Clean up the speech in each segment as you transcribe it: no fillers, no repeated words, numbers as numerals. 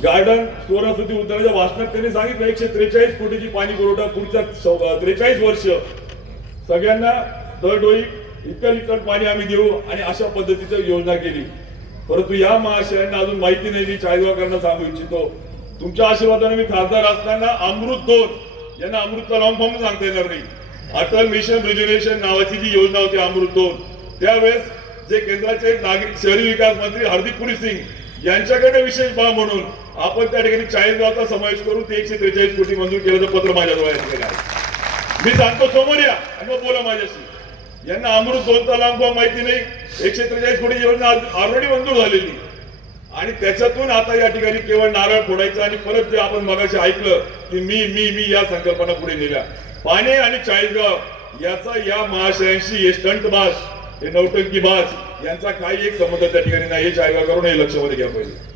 Garden Saraswati उद्यानाच्या भाषणात त्यांनी सांगितलं 143 कोटीची पाणी पुरवठा पुढच्या 43 वर्ष सगळ्यांना दरडोई इतर लिटर पाणी आम्ही देऊ आणि अशा पद्धतीची योजना केली. परंतु या महाशयांना अजून माहिती नाही. मी चाळीसगावकरांना सांगू इच्छितो, तुमच्या आशीर्वादाने मी खासदार असताना अमृत 2 यांना अमृतचा लॉंग फॉर्म सांगता येणार नाही. अटल मिशन रिज्युनेशन नावाची जी योजना होती अमृत 2, त्यावेळेस जे केंद्राचे नागरिक शहरी विकास मंत्री हरदीप पुरी सिंग यांच्याकडे विशेष बाब म्हणून आपण त्या ठिकाणी 40 गावाचा समावेश करून ते 143 कोटी मंजूर केल्याचं पत्र माझ्याजवळ आहे. मी सांगतो समोर या आणि मग बोला माझ्याशी. यांना अमृत 2चा लांब माहिती नाही. 143 कोटी योजना ऑलरेडी मंजूर झालेली आणि त्याच्यातून आता या ठिकाणी केवळ नारळ फोडायचं आणि परत जे आपण मगाशी ऐकलं की मी मी मी या संकल्पना पुढे नेल्या. पाणी आणि चाळीसगाव याचा या महाशयांशी हे स्टंटबाज, हे नौटंकी बाज यांचा काही एक संबंध त्या ठिकाणी नाही. हे चाळीसगाव करून हे लक्षामध्ये घ्या पाहिजे.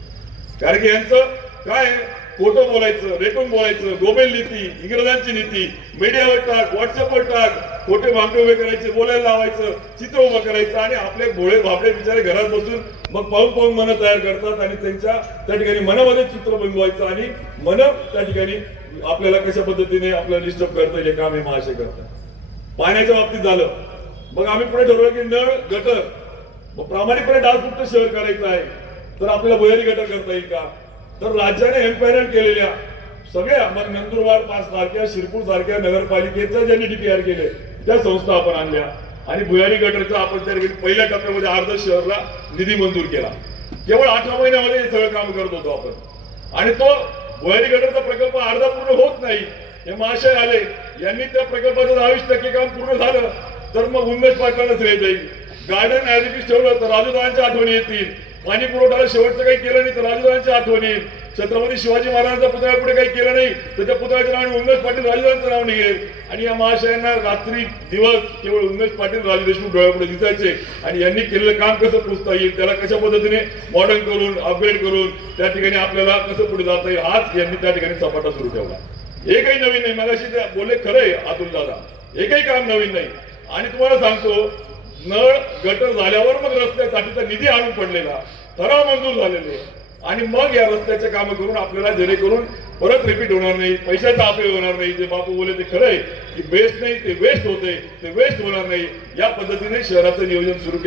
कारण की यांचं काय खोटं बोलायचं, रेटून बोलायचं, गोबेल नीती, इंग्रजांची नीती, मीडियावर टाक, व्हॉट्सअपवर टाक, खोटे भांडे उभे करायचे, बोलायला लावायचं, चित्र उभं करायचं आणि आपले भोळे भाबडे बिचारे घरात बसून मग पाहून पाहून मन तयार करतात आणि त्यांच्या त्या ठिकाणी मनामध्ये चित्र बनवायचं आणि मन त्या ठिकाणी आपल्याला कशा पद्धतीने आपल्याला डिस्टर्ब करता हे काम हे महाशय करतात. पाण्याच्या बाबतीत झालं, मग आम्ही पुढे ठरवलं की नळ गटर प्रामाणिकपणे डासमुक्त शहर करायचं आहे, तर आपल्याला भुयारी गटर करता येईल का? तर राज्याने एम्पायरल केलेल्या सगळ्या मग नंदुरबार सारख्या, शिरपूर सारख्या नगरपालिकेच्या ज्यांनी DPR केले त्या संस्था आपण आणल्या आणि भुयारी गटरचा आपण त्या पहिल्या टप्प्यामध्ये अर्ध शहरला निधी मंजूर केला. केवळ 18 महिन्यामध्ये हे सगळं काम करत होतो आपण. आणि तो भुयारी गटरचा प्रकल्प अर्धा पूर्ण होत नाही. हे महाशय आले, यांनी त्या प्रकल्पाचं 20% काम पूर्ण झालं तर मग उन्मेष पाटलांना श्रेय जाईल. गार्डन ऍज इट इज ठेवलं तर राजूदांच्या आठवणी येतील. पाणी पुरवठ्याला शेवटचं काही केलं नाही तर राजूदांची आठवण येईल. छत्रपती शिवाजी महाराजांच्या पुतळ्या पुढे काही केलं नाही तर त्या पुतळ्याच्या नावाने उन्मेष पाटील राजूदांचं नाव निघेल. आणि या महाशयांना रात्री दिवस केवळ उन्मेष पाटील राजू देशमुख डोळ्यापुढे दिसायचे आणि यांनी केलेलं काम कसं पुसता येईल, त्याला कशा पद्धतीने मॉडर्न करून अपग्रेड करून त्या ठिकाणी आपल्याला कसं पुढे जाता येईल, हाच यांनी त्या ठिकाणी सपाटा सुरू ठेवला. हे काही नवीन नाही. मगाशी ते बोलले खरंय अतुल दादा, हे काही काम नवीन नाही. आणि तुम्हाला सांगतो, नळ गटर झाल्यावर मग रस्त्यासाठीचा निधी आणून पडलेला, ठराव मंजूर झालेले आणि मग या रस्त्याचे काम करून आपल्याला जेणेकरून परत रिपीट होणार नाही, पैशाचा अपव्यय होणार नाही. जे बापू बोलले ते खरंय की बेस्ट नाही ते वेस्ट होते, ते वेस्ट होणार नाही. या पद्धतीने शहराचं नियोजन सुरू